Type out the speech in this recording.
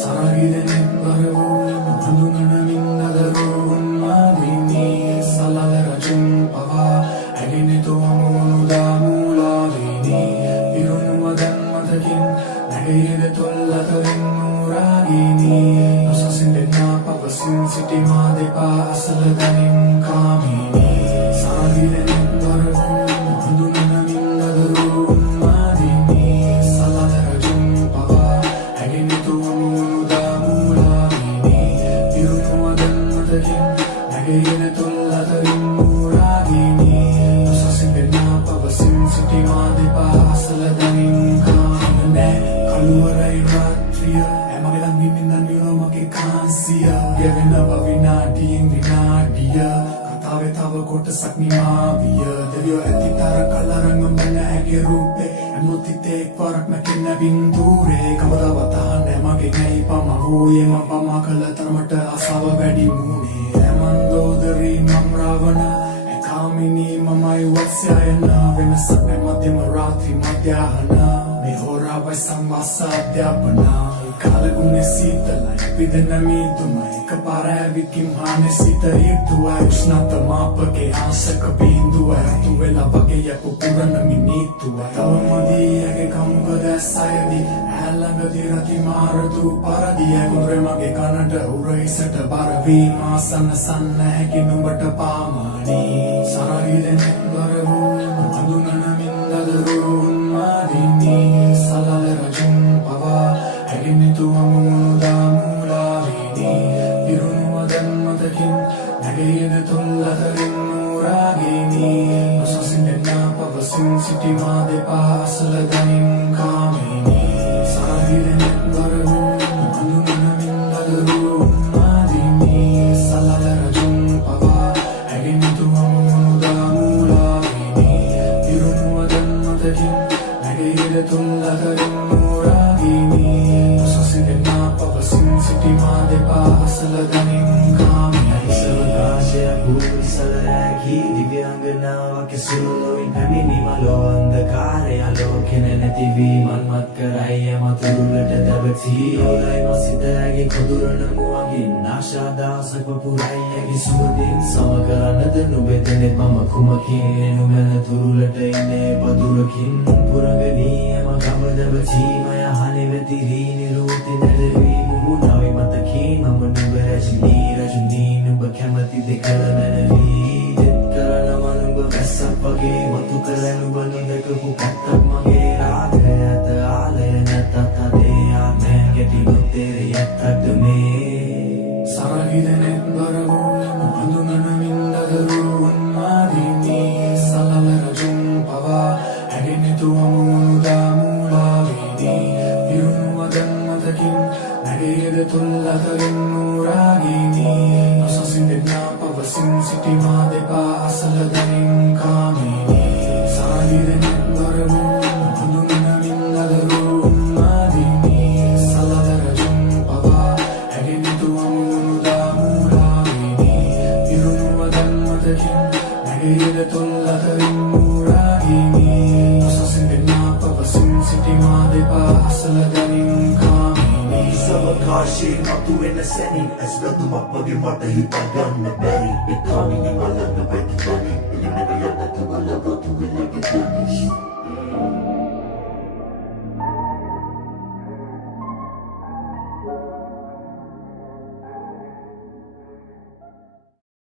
Saragidene baravoon handunanamin nadaroon madini salal rajum pava aginito amunuda mulavini irunuwadan matakin nagayede tollatarin nuragini nosasindenna pavasin sitima depa asaladanin kamini saragidene baravoon handunanamin nadaroon madini salal rajum pava aginito nagayene tollatarin muragini nosasindenna pavasin sitima depa asaladanin kamine kaluwarai ratriya emagelan miminnan yuromake kansiya gevena vinadiyin vinadiya katave tava kotasak nimaviya deviyo ඇති තර කලරංගම් බන්න ඇගේ රූපේ ඇමුතිත් එක් වරක් නැකින්න බින්දුරේ කවදාවත් අහන්නේ මගේ නැයි පම හෝයේ මම පම කළ තරමට ආසාව වැඩි මුනේ මන්දෝදරි මම් රාවණ එකාමිනී මමයි වත්සයන වෙනසක් නැ මධ්‍යම රාත්‍රී මධ්‍යාහන මේ හෝරාවයි සංවාස අධ්‍යාපන කාලගුණේ සීතලයි පිදෙන මීදුමයි එකපාර ඇවිත්කින් හානේ සිත ඍතුවයි උෂ්ණත මාපකේ ආශක බිඳුවයි රතු වෙලා වගේ යකු පුරන මිනිත්තුවයි තවමදී කමුකද සයදි ඇලඟදී රති මාරතු පරදිය ගොරේ මගේ කනට උරහිසට බර වීම ආසන්න සන්න හැකි නුඹට පාමානී සරගිදෙන බරවුන් අඳුනනමින් දදරුන් මාදිනී සලල රජුන් පවා ඇගෙනිතු අමුමුණුදා මූලාවිනී පිරුණුවදන් මතකින් නැගයද තොල්ලතරින් නූරාගිනී නොසසින්දෙන්නා පවසින් සිටිමා දෙපා අසලදනින් කාමිනී සරගිදෙන බරවුන් අඳුනනමින් දදරුන් මාදිනී සලල රජුන් පවා ඇගෙනිතු අමුමුණුදා මූලාවිනී පිරුණුවදන් මතකින් නැගයද තොල්ලතරින් නූරාගිනී නොසසින්දෙන්නා පවසින් සිටිමා දෙපා අසලදනින් කාමිනී සවකාශය පුරිසලරැකි දිව්‍යාංගනාවක සුළුලොවින් පැමිණීම ලෝ අන්ධකාරය ආලෝකෙන නැතිවීමන් මත් කරයි යමතුරුලට දැවටී ඔලයි මසිතෑගේ කොදුරන මුවගින් ආශාදාසක පුරයි ඇගේ සුවදින් සමකරන්නද නොබෙදනෙත් මම කුමකින් නුමැන තුරුලට ඉන්නේ පදුරකින් පුරගනී එම ගමදවචීමය හනේ වැතිරී නිරෝති නැදවී මුමුණාවි මතකින් මම නුඹ රැජිනී රජුනී නුඹ කැමති දෙකල මැනවී දෙත් කරන මනුඹ වැස්සක් වගේ මතු කළ නුඹ නොදකපු පැත්තක් මගේ රාගය ඇත ආලය නැතත් අදේ ආත්මයන් ගැටිනොත් තේරෙ ඇත්තක්ද මේ සරගිදෙනෙත් බරවුන් අඳුනනමින් දදරුන් මාදිනී සලල රජුන් පවා ඇගෙනිතු අමුමුණුදා මූලාවිනී පිරුණුවදන් මතකින් නැගයද තොල්ලතරින් නූරාගිනී නොසසින්දෙන්නා පවසින් සිටිමා දෙපා අසලදනින් කාමිනී සරගිදෙනෙත් බරවුන් අඳුනනමින් දදරුන් මාදිනී සලල රජුන් පවා ඇගෙනිතු අමුමුණුදා මූලාවිනී පිරුණුවදන් මතකින් නැගයද තොල්ලතරින් නූරාගිනී නොසසින්දෙන්නා පවසින් සිටිමා දෙපා අසලදනින් කාමිනී සවකාශයේ මතුවෙන සැනින් ඇස් බැඳුමක් වගේ මට හිතා ගන්න බැරි එකාමිනී මලන්න වැටි